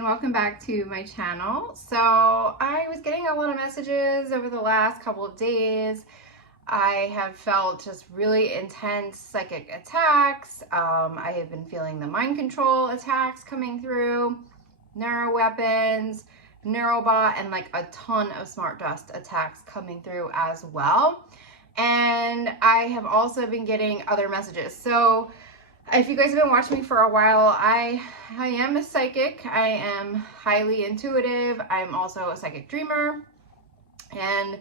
and welcome back to my channel. So I was getting a lot of messages over the last couple of days. I have felt just really intense psychic attacks. I have been feeling the mind control attacks coming through, neuro weapons, neurobot, and like a ton of smart dust attacks coming through as well. And I have also been getting other messages. So if you guys have been watching me for a while, I am a psychic. I am highly intuitive. I'm also a psychic dreamer. And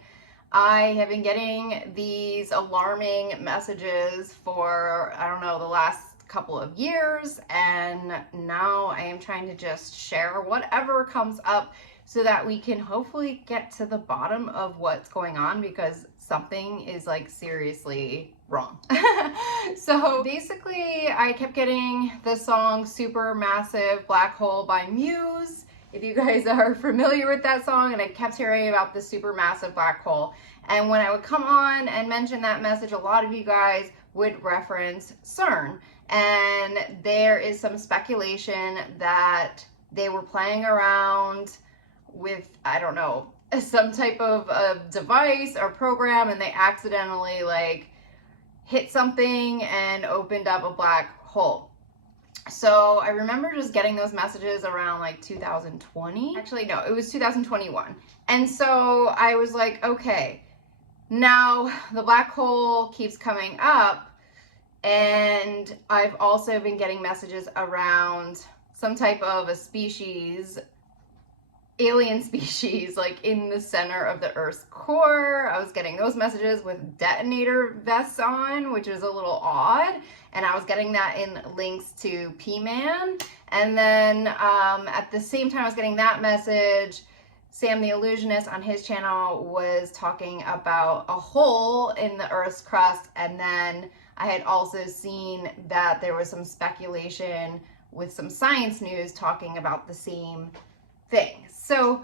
I have been getting these alarming messages for, I don't know, the last couple of years. And now I am trying to just share whatever comes up so that we can hopefully get to the bottom of what's going on, because something is like seriously wrong. So basically I kept getting the song Supermassive Black Hole by Muse, if you guys are familiar with that song, and I kept hearing about the supermassive black hole. And when I would come on and mention that message, a lot of you guys would reference CERN. And there is some speculation that they were playing around with, I don't know, some type of device or program, and they accidentally like hit something and opened up a black hole. So I remember just getting those messages around like 2020. Actually, no, it was 2021. And so I was like, okay, now the black hole keeps coming up, and I've also been getting messages around some type of a species, alien species, like in the center of the Earth's core. I was getting those messages with detonator vests on, which is a little odd. And I was getting that in links to P-Man. And then at the same time I was getting that message, Sam the Illusionist on his channel was talking about a hole in the Earth's crust. And then I had also seen that there was some speculation with some science news talking about the same thing. So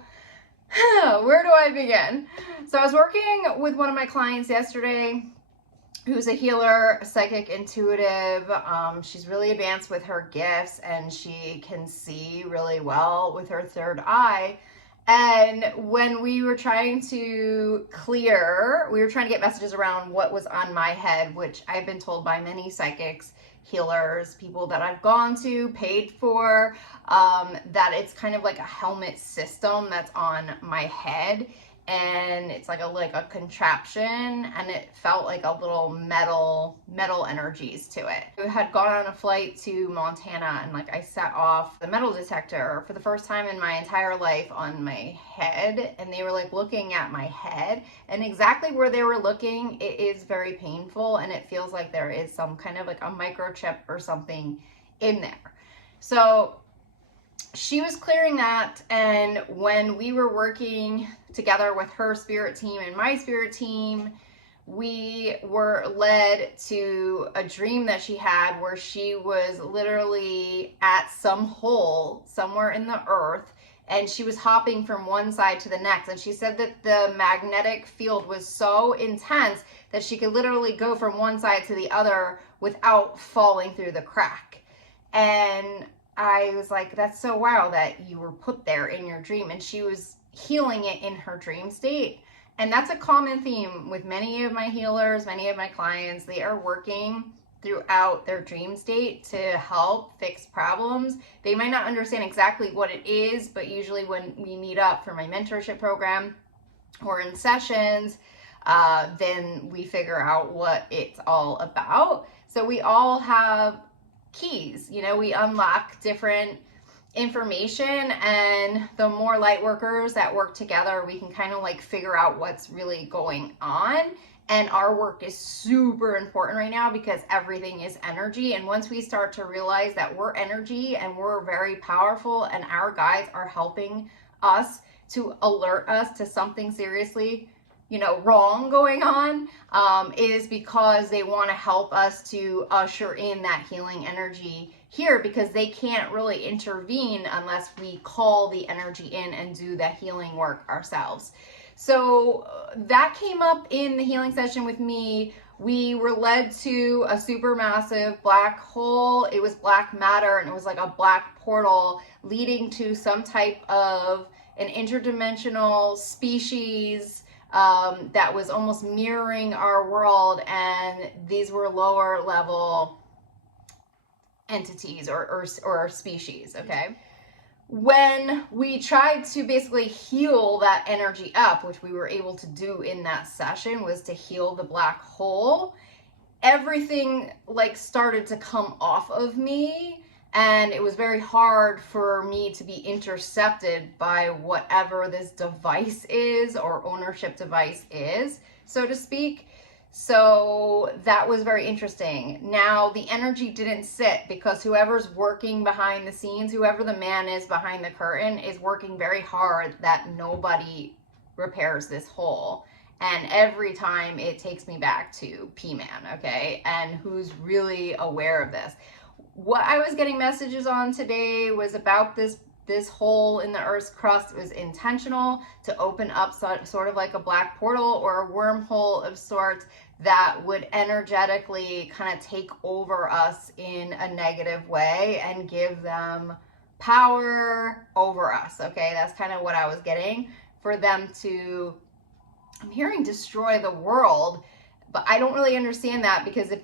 where do I begin? So I was working with one of my clients yesterday who's a healer, psychic, intuitive. She's really advanced with her gifts, and she can see really well with her third eye. And when we were trying to get messages around what was on my head, which I've been told by many psychics, healers, people that I've gone to, paid for, that it's kind of like a helmet system that's on my head, and it's like a contraption, and it felt like a little metal energies to it. I had gone on a flight to Montana, and like I set off the metal detector for the first time in my entire life on my head, and they were like looking at my head, and exactly where they were looking, it is very painful, and it feels like there is some kind of like a microchip or something in there. So she was clearing that, and when we were working together with her spirit team and my spirit team, we were led to a dream that she had where she was literally at some hole somewhere in the earth, and she was hopping from one side to the next. And she said that the magnetic field was so intense that she could literally go from one side to the other without falling through the crack. And I was like, that's so wild that you were put there in your dream. And she was healing it in her dream state. And that's a common theme with many of my healers, many of my clients. They are working throughout their dream state to help fix problems. They might not understand exactly what it is, but usually when we meet up for my mentorship program or in sessions, then we figure out what it's all about. So we all have keys, you know, we unlock different information, and the more light workers that work together, we can kind of like figure out what's really going on. And our work is super important right now because everything is energy. And once we start to realize that we're energy and we're very powerful, and our guides are helping us to alert us to something seriously, you know, wrong going on, is because they want to help us to usher in that healing energy here, because they can't really intervene unless we call the energy in and do the healing work ourselves. So that came up in the healing session with me We were led to a supermassive black hole. It was black matter, and it was like a black portal leading to some type of an interdimensional species that was almost mirroring our world, and these were lower level entities or species, okay? When we tried to basically heal that energy up, which we were able to do in that session, was to heal the black hole, everything like started to come off of me, and it was very hard for me to be intercepted by whatever this device is, or ownership device is, so to speak. So that was very interesting. Now, the energy didn't sit, because whoever's working behind the scenes, whoever the man is behind the curtain, is working very hard that nobody repairs this hole. And every time it takes me back to P-Man, okay? And who's really aware of this. What I was getting messages on today was about this hole in the Earth's crust. It was intentional to open up sort of like a black portal or a wormhole of sorts that would energetically kind of take over us in a negative way and give them power over us, okay? That's kind of what I was getting. For them to, I'm hearing destroy the world, but I don't really understand that, because if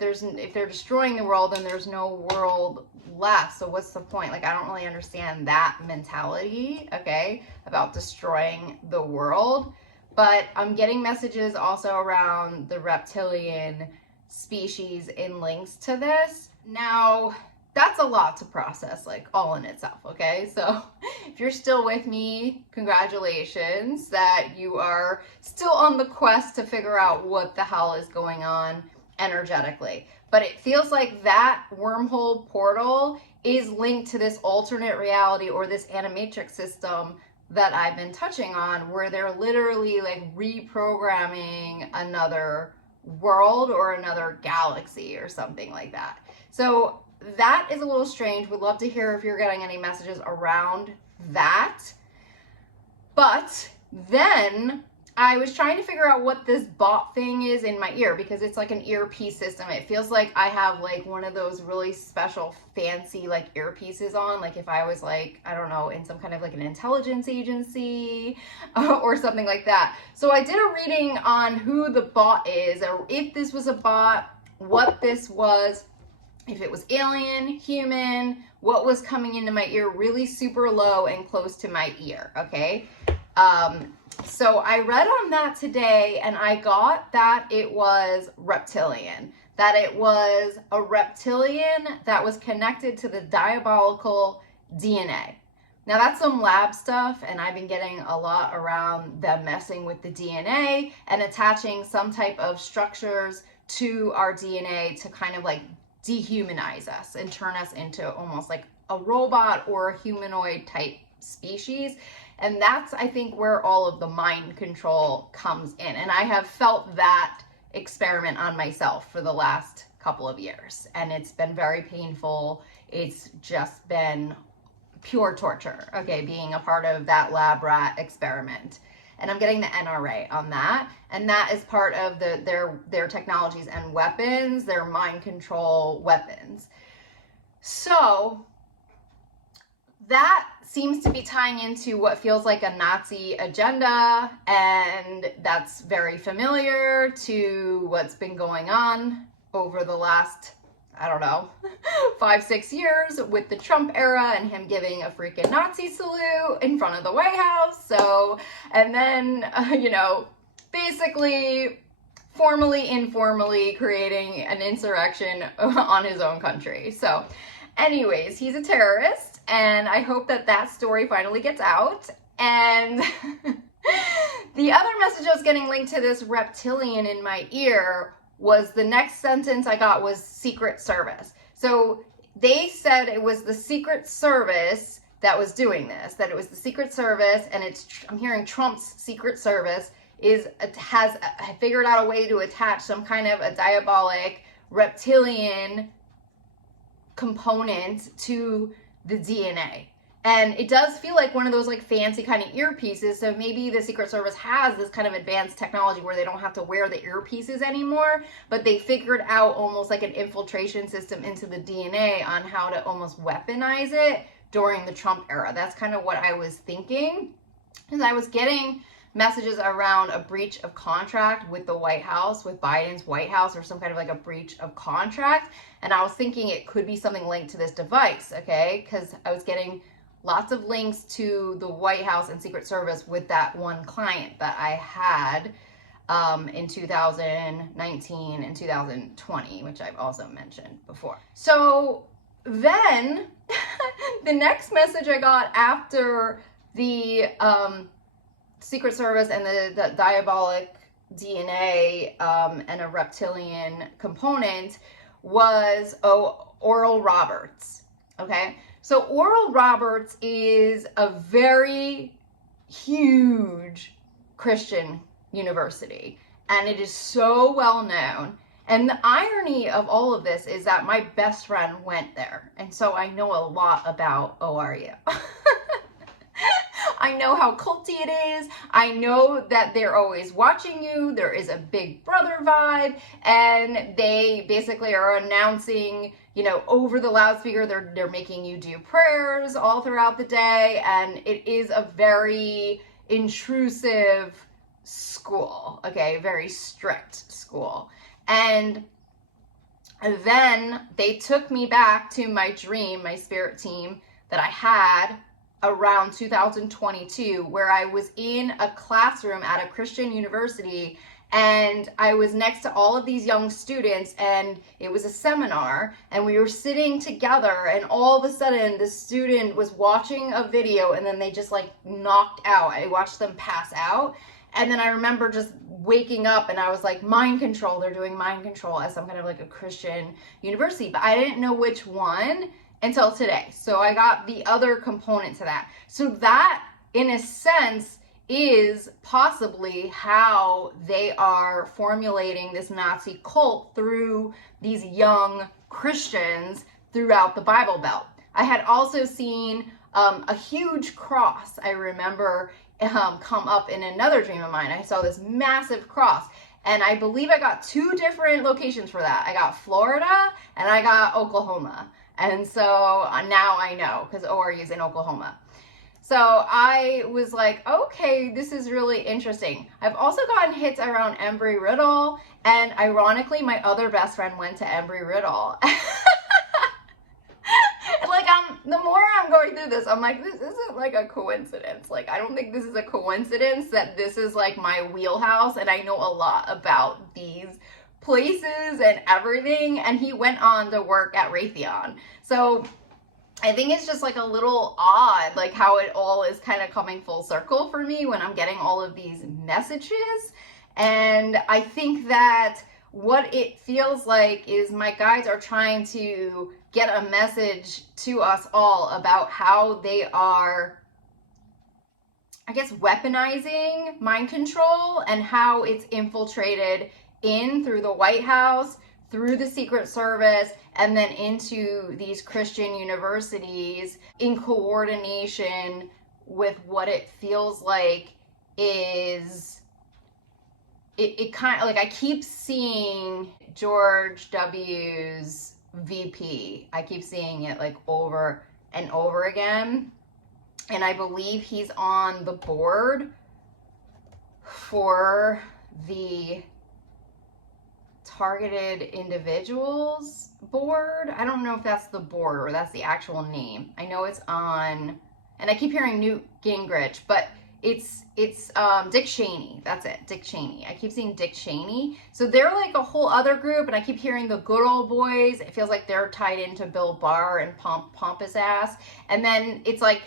they're destroying the world, then there's no world left. So what's the point? Like, I don't really understand that mentality, okay, about destroying the world. But I'm getting messages also around the reptilian species in links to this. Now, that's a lot to process, like, all in itself, okay? So if you're still with me, congratulations that you are still on the quest to figure out what the hell is going on energetically. But it feels like that wormhole portal is linked to this alternate reality, or this animatrix system that I've been touching on, where they're literally like reprogramming another world or another galaxy or something like that. So that is a little strange. Would love to hear if you're getting any messages around that. But then I was trying to figure out what this bot thing is in my ear, because it's like an earpiece system. It feels like I have like one of those really special fancy like earpieces on, like if I was like, I don't know, in some kind of like an intelligence agency or something like that. So I did a reading on who the bot is, or if this was a bot, what this was, if it was alien, human, what was coming into my ear really super low and close to my ear, okay? So I read on that today, and I got that it was reptilian, that it was a reptilian that was connected to the diabolical DNA. Now that's some lab stuff, and I've been getting a lot around them messing with the DNA and attaching some type of structures to our DNA to kind of like dehumanize us and turn us into almost like a robot or a humanoid type species. And that's, I think, where all of the mind control comes in. And I have felt that experiment on myself for the last couple of years. And it's been very painful. It's just been pure torture, okay, being a part of that lab rat experiment. And I'm getting the NRA on that. And that is part of their technologies and weapons, their mind control weapons. So that seems to be tying into what feels like a Nazi agenda, and that's very familiar to what's been going on over the last, I don't know, 5-6 years with the Trump era and him giving a freaking Nazi salute in front of the White House. So, and then, basically formally, informally creating an insurrection on his own country. So anyways, he's a terrorist. And I hope that that story finally gets out. And the other message I was getting linked to this reptilian in my ear was the next sentence I got was Secret Service. So they said it was the Secret Service that was doing this, that it was the Secret Service, and I'm hearing Trump's Secret Service has figured out a way to attach some kind of a diabolic reptilian component to the DNA. And it does feel like one of those like fancy kind of earpieces. So maybe the Secret Service has this kind of advanced technology where they don't have to wear the earpieces anymore, but they figured out almost like an infiltration system into the DNA on how to almost weaponize it during the Trump era. That's kind of what I was thinking. Because I was getting messages around a breach of contract with the White House, with Biden's White House, or some kind of like a breach of contract. And I was thinking it could be something linked to this device, okay? Because I was getting lots of links to the White House and Secret Service with that one client that I had in 2019 and 2020, which I've also mentioned before. So then the next message I got after the Secret Service and the diabolic DNA and a reptilian component was Oral Roberts, okay? So Oral Roberts is a very huge Christian university, and it is so well known. And the irony of all of this is that my best friend went there, and so I know a lot about ORU. I know how culty it is. I know that they're always watching you. There is a big brother vibe, and they basically are announcing, you know, over the loudspeaker, they're making you do prayers all throughout the day, and it is a very intrusive school, okay, very strict school. And then they took me back to my dream, my spirit team that I had around 2022, where I was in a classroom at a Christian university, and I was next to all of these young students, and it was a seminar, and we were sitting together, and all of a sudden the student was watching a video, and then they just like knocked out. I watched them pass out, and then I remember just waking up, and I was like, mind control, they're doing mind control at some kind of like a Christian university, but I didn't know which one until today. So I got the other component to that. So that, in a sense, is possibly how they are formulating this Nazi cult through these young Christians throughout the Bible Belt. I had also seen a huge cross, I remember, come up in another dream of mine. I saw this massive cross, and I believe I got 2 different locations for that. I got Florida and I got Oklahoma. And so now I know, because ORU is in Oklahoma. So I was like, okay, this is really interesting. I've also gotten hits around Embry-Riddle, and ironically, my other best friend went to Embry-Riddle. Like, the more I'm going through this, I'm like, this isn't like a coincidence. Like, I don't think this is a coincidence that this is like my wheelhouse, and I know a lot about these places and everything. And he went on to work at Raytheon. So I think it's just like a little odd, like how it all is kind of coming full circle for me when I'm getting all of these messages. And I think that what it feels like is my guides are trying to get a message to us all about how they are, I guess, weaponizing mind control, and how it's infiltrated in through the White House, through the Secret Service, and then into these Christian universities in coordination with what it feels like is, it kind of like, I keep seeing George W.'s VP. I keep seeing it like over and over again. And I believe he's on the board for the Targeted Individuals board. I don't know if that's the board or that's the actual name. I know it's on, and I keep hearing Newt Gingrich, but it's Dick Cheney. That's it, Dick Cheney. I keep seeing Dick Cheney. So they're like a whole other group, and I keep hearing the Good Old Boys. It feels like they're tied into Bill Barr and Pompous Ass. And then it's like,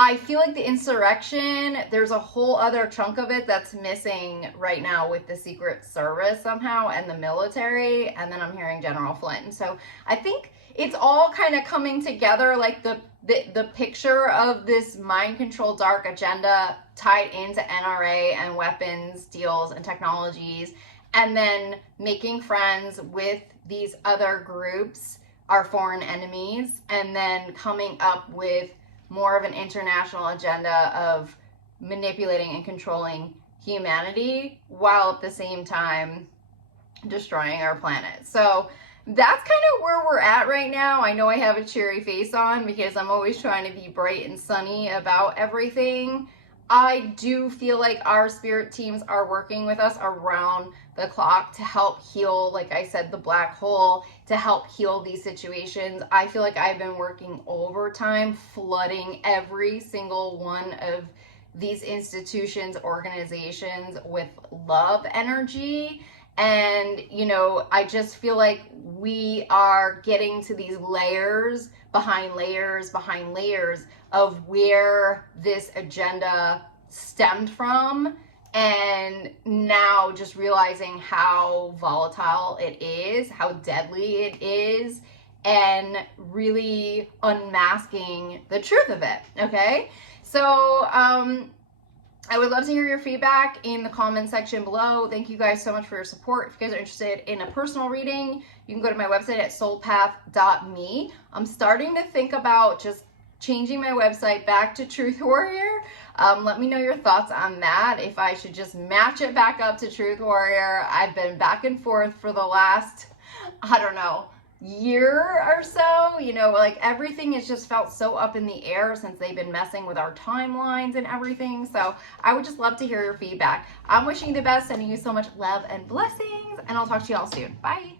I feel like the insurrection, there's a whole other chunk of it that's missing right now with the Secret Service somehow and the military, and then I'm hearing General Flynn. So I think it's all kind of coming together, like the picture of this mind control dark agenda tied into NRA and weapons deals and technologies, and then making friends with these other groups, our foreign enemies, and then coming up with more of an international agenda of manipulating and controlling humanity while at the same time destroying our planet. So that's kind of where we're at right now. I know I have a cheery face on because I'm always trying to be bright and sunny about everything. I do feel like our spirit teams are working with us around the clock to help heal, like I said, the black hole, to help heal these situations. I feel like I've been working overtime, flooding every single one of these institutions, organizations with love energy. And, you know, I just feel like we are getting to these layers behind layers behind layers of where this agenda stemmed from. And now just realizing how volatile it is, how deadly it is, and really unmasking the truth of it. Okay. So, I would love to hear your feedback in the comment section below. Thank you guys so much for your support. If you guys are interested in a personal reading, you can go to my website at soulpath.me. I'm starting to think about just changing my website back to Truth Warrior. Let me know your thoughts on that. If I should just match it back up to Truth Warrior. I've been back and forth for the last, I don't know, year or so. You know, like everything has just felt so up in the air since they've been messing with our timelines and everything. So I would just love to hear your feedback. I'm wishing you the best, sending you so much love and blessings, and I'll talk to you all soon. Bye.